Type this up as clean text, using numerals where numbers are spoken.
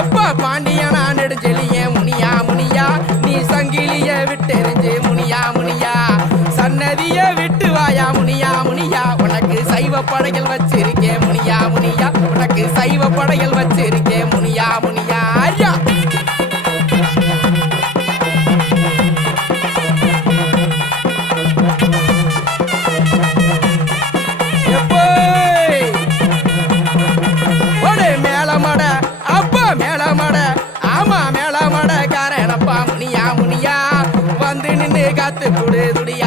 எப்ப பாண்டியனா நெடுஞ்செலியே முனியா முனியா நீ சங்கிலிய விட்டெறிஞ்சு முனியா முனியா சன்னதிய விட்டு வாயா முனியா முனியா உனக்கு சைவ படைகள் வச்சிருக்கேன் முனியா முனியா உனக்கு சைவ படைகள் வச்சிருக்கேன் முனியா முனியா ஐயா காத்து குடு துடி